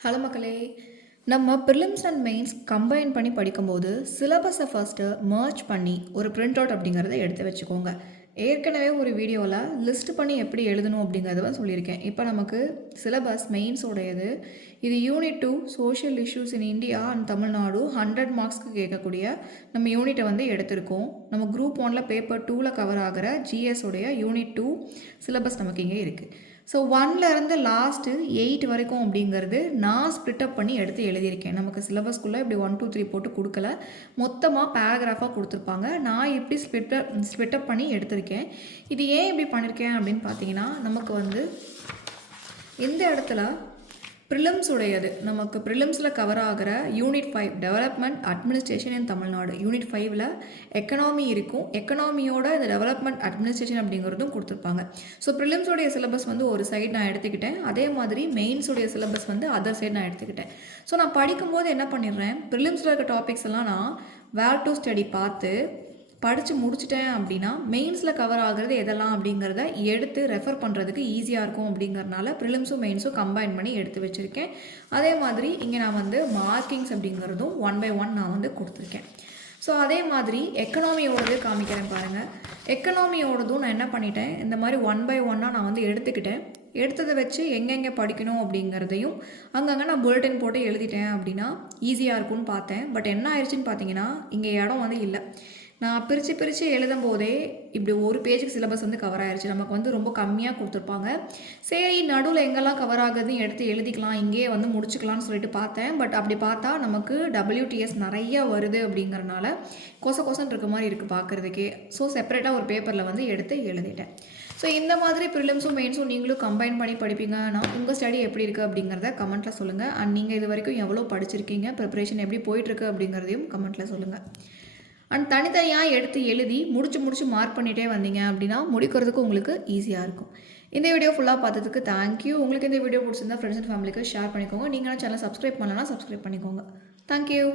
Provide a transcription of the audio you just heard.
Hello மக்களே! நம்ம prelims and mains combine பண்ணி படிக்கும்போது, சிலபஸை ஃபர்ஸ்ட்டு மெர்ஜ் பண்ணி ஒரு பிரிண்ட் அவுட் அப்படிங்கிறத எடுத்து வச்சுக்கோங்க. ஏற்கனவே ஒரு வீடியோவில் லிஸ்ட் பண்ணி எப்படி எழுதணும் அப்படிங்கிறத சொல்லியிருக்கேன். இப்போ நமக்கு சிலபஸ் மெயின்ஸோடையது. இது unit 2 social issues in India and Tamil Nadu 100 மார்க்ஸ்க்கு கேட்கக்கூடிய நம்ம யூனிட்டை எடுத்திருக்கோம். நம்ம குரூப் 1ல பேப்பர் 2ல் கவர் ஆகிற ஜிஎஸ் உடைய யூனிட் 2 சிலபஸ் நமக்கு இங்கே இருக்குது. ஸோ 1லேருந்து லாஸ்ட்டு 8 வரைக்கும் அப்படிங்கிறது நான் ஸ்ப்ளிட்டப் பண்ணி எடுத்து எழுதியிருக்கேன். நமக்கு சிலபஸ்க்குள்ளே இப்படி 1, 2, 3 போட்டு கொடுக்கல. மொத்தமாக பேராகிராஃபாக கொடுத்துருப்பாங்க. நான் இப்படி ஸ்ப்ளிட்டப் பண்ணி எடுத்திருக்கேன். இது ஏன் இப்படி பண்ணியிருக்கேன் அப்படின்னு பார்த்தீங்கன்னா, நமக்கு இந்த இடத்துல ப்ரிலிம்ஸ் உடையது நமக்கு ப்ரிலிம்ஸில் கவர் ஆகிற unit 5 development administration in Tamil Nadu. Unit 5ல் எக்கனாமி இருக்கும். எக்கனாமியோட இந்த டெவலப்மெண்ட் அட்மினிஸ்ட்ரேஷன் அப்படிங்கிறதும் கொடுத்துருப்பாங்க. ஸோ ப்ரிலிம்ஸோடைய சிலபஸ் ஒரு சைடு நான் எடுத்துக்கிட்டேன். அதே மாதிரி மெயின்ஸோடைய சிலபஸ் அதர் சைடு நான் எடுத்துக்கிட்டேன். ஸோ நான் படிக்கும்போது என்ன பண்ணிடுறேன், ப்ரிலிம்ஸில் இருக்க டாபிக்ஸ் எல்லாம் நான் வேர் டு ஸ்டடி பார்த்து படித்து முடிச்சிட்டேன் அப்படின்னா மெயின்ஸில் கவர் ஆகிறது எதெல்லாம் அப்படிங்கிறத எடுத்து ரெஃபர் பண்ணுறதுக்கு ஈஸியாக இருக்கும். அப்படிங்கிறதுனால ப்ரிலிம்ஸும் மெயின்ஸும் கம்பைன் பண்ணி எடுத்து வச்சுருக்கேன். அதே மாதிரி இங்கே நான் மார்க்கிங்ஸ் அப்படிங்கிறதும் 1 by 1 நான் கொடுத்துருக்கேன். ஸோ அதே மாதிரி எக்கனாமியோடது காமிக்கிறேன் பாருங்கள். எக்கனாமியோடதும் நான் என்ன பண்ணிட்டேன், இந்த மாதிரி 1 by 1 நான் எடுத்துக்கிட்டேன். எடுத்ததை வச்சு எங்கெங்கே படிக்கணும் அப்படிங்கிறதையும் அங்கங்கே நான் புல்லட்டின் போட்டு எழுதிட்டேன் அப்படின்னா ஈஸியாக இருக்கும்னு பார்த்தேன். பட் என்ன ஆயிடுச்சுன்னு பார்த்தீங்கன்னா, இங்கே இடம் இல்லை. நான் பிரித்து எழுதும் போதே இப்படி ஒரு பேஜுக்கு சிலபஸ் கவர் ஆயிடுச்சு. நமக்கு ரொம்ப கம்மியாக கொடுத்துருப்பாங்க. சரி, நடுவில் எங்கெல்லாம் கவர் ஆகுதுன்னு எடுத்து எழுதிக்கலாம், இங்கேயே முடிச்சுக்கலாம்னு சொல்லிட்டு பார்த்தேன். பட் அப்படி பார்த்தா நமக்கு WTS நிறைய வருது அப்படிங்கிறனால கொசன்னு இருக்க மாதிரி இருக்குது பார்க்குறதுக்கே. ஸோ செப்பரேட்டாக ஒரு பேப்பரில் எடுத்து எழுதிட்டேன். ஸோ இந்த மாதிரி ப்ரிலிம்ஸும் மெயின்ஸும் நீங்களும் கம்பைன் பண்ணி படிப்பீங்கன்னா உங்கள் ஸ்டடி எப்படி இருக்குது அப்படிங்கிறத கமெண்ட்டில் சொல்லுங்கள். அண்ட் நீங்கள் இது வரைக்கும் எவ்வளோ படிச்சிருக்கீங்க, ப்ரிப்பரேஷன் எப்படி போயிட்டுருக்கு அப்படிங்கிறதையும் கமெண்ட்டில் சொல்லுங்கள். அண்ட் தனித்தனியாக எடுத்து எழுதி முடிச்சு மார்க் பண்ணிகிட்டே வந்தீங்க அப்படின்னா முடிக்கிறதுக்கு உங்களுக்கு ஈஸியாக இருக்கும். இந்த வீடியோ ஃபுல்லாக பார்த்ததுக்கு தேங்க்யூ. உங்களுக்கு இந்த வீடியோ பிடிச்சிருந்தா ஃப்ரெண்ட்ஸ் அண்ட் ஃபேமிலிக்கு ஷேர் பண்ணிக்கோங்க. நீங்கள் சேனல் சப்ஸ்கிரைப் பண்ணலன்னா சப்ஸ்கிரைப் பண்ணிக்கோங்க. தேங்க்யூ.